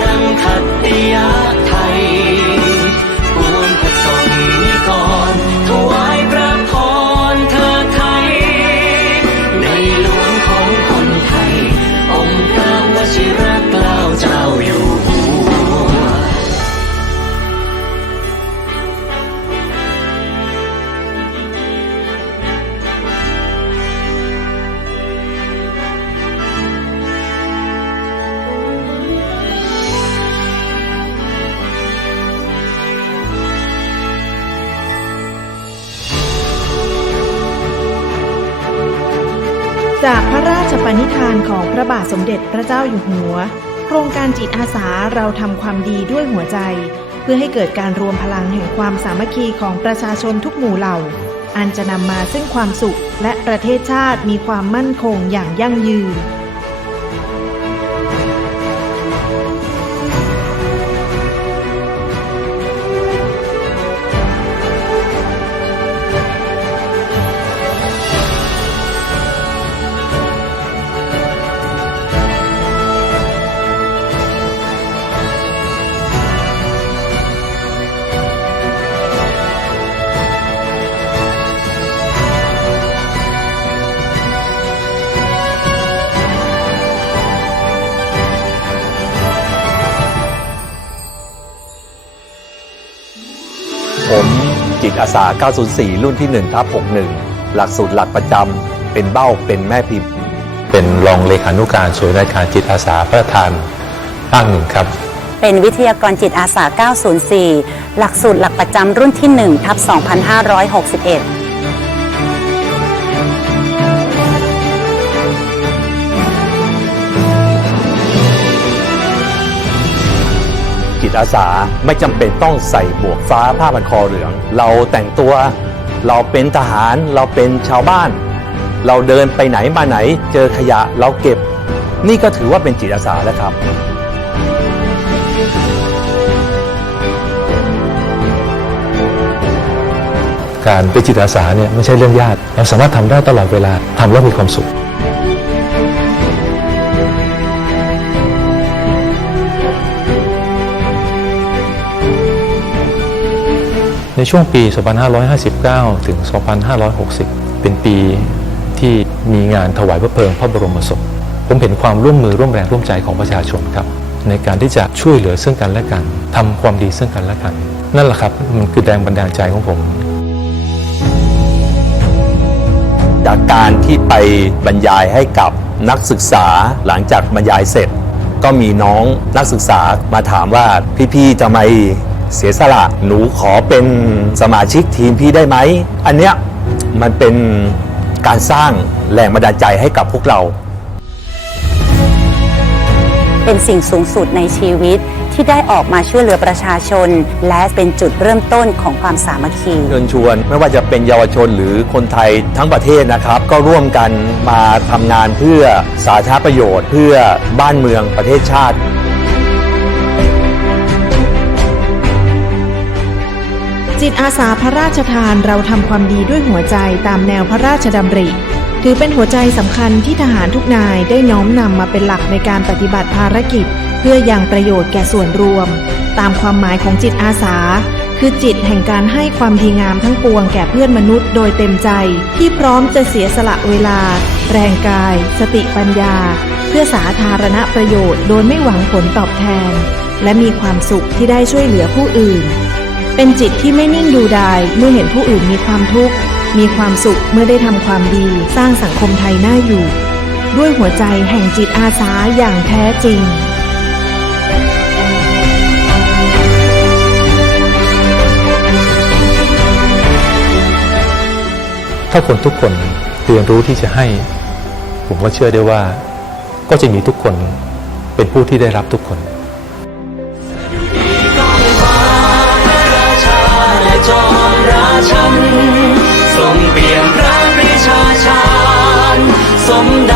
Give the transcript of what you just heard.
ดังขัตติยา จากพระราชปณิธานของพระบาทสมเด็จพระเจ้าอยู่หัว โครงการจิตอาสาเราทำความดีด้วยหัวใจ เพื่อให้เกิดการรวมพลังแห่งความสามัคคีของประชาชนทุกหมู่เหล่า อันจะนำมาซึ่งความสุขและประเทศชาติมีความมั่นคงอย่างยั่งยืน ผมจิตอาสา 904 รุ่นที่1ทับ61 หลักสูตรหลักประจำ เป็นเบ้า เป็นแม่พิมพ์ เป็นรองเลขานุการศูนย์ราชการจิตอาสาพระราชทานภาคหนึ่งครับ เป็นวิทยากรจิตอาสา 904 หลักสูตรหลักประจำรุ่นที่1ทับ2561 ตอาสาไม่จำเป็นต้องใส่หมวกฟ้าผ้าพันคอเหลือง เราแต่งตัวเราเป็นทหารเราเป็นชาวบ้าน เราเดินไปไหนมาไหน เจอขยะเราเก็บ นี่ก็ถือว่าเป็นจิตอาสาแล้วครับการเป็นจิตอาสาเนี่ยไม่ใช่เรื่องยาก เราสามารถทำได้ตลอดเวลาทำแล้วมีความสุข ในช่วงปี 2559 ถึง 2560 เป็นปีที่มีงานถวายพระเพลิงพระบรมศพ ผมเห็นความร่วมมือร่วมแรงร่วมใจของประชาชนครับ ในการที่จะช่วยเหลือซึ่งกันและกันทำความดีซึ่งกันและกัน นั่นแหละครับมันคือแรงบันดาลใจของผม จากการที่ไปบรรยายให้กับนักศึกษาหลังจากบรรยายเสร็จ ก็มีน้องนักศึกษามาถามว่าพี่ๆทำไม เสียสละหนูขอเป็นสมาชิกทีมพี่ได้ไหม อันเนี้ยมันเป็นการสร้างแรงบันดาลใจให้กับพวกเรา เป็นสิ่งสูงสุดในชีวิตที่ได้ออกมาช่วยเหลือประชาชน และเป็นจุดเริ่มต้นของความสามัคคีเชิญชวน ไม่ว่าจะเป็นเยาวชนหรือคนไทยทั้งประเทศนะครับ ก็ร่วมกันมาทำงานเพื่อสาธารณประโยชน์ เพื่อบ้านเมืองประเทศชาติ จิตอาสาพระราชทานเราทำความดีด้วยหัวใจตามแนวพระราชดำริ ถือเป็นหัวใจสำคัญที่ทหารทุกนายได้น้อมนำมาเป็นหลักในการปฏิบัติภารกิจ เพื่ออยังประโยชน์แก่ส่วนรวม ตามความหมายของจิตอาสา คือจิตแห่งการให้ความดีงามทั้งปวงแก่เพื่อนมนุษย์โดยเต็มใจ ที่พร้อมจะเสียสละเวลา แรงกาย สติปัญญา เพื่อสาธารณประโยชน์ โดยไม่หวังผลตอบแทน และมีความสุขที่ได้ช่วยเหลือผู้อื่น เป็นจิตที่ไม่นิ่งดูดายเมื่อเห็นผู้อื่นมีความทุกข์ มีความสุขเมื่อได้ทำความดี สร้างสังคมไทยน่าอยู่ ด้วยหัวใจแห่งจิตอาสาอย่างแท้จริงถ้าคนทุกคนเรียนรู้ที่จะให้ ผมก็เชื่อได้ว่า ก็จะมีทุกคนเป็นผู้ที่ได้รับทุกคน ชั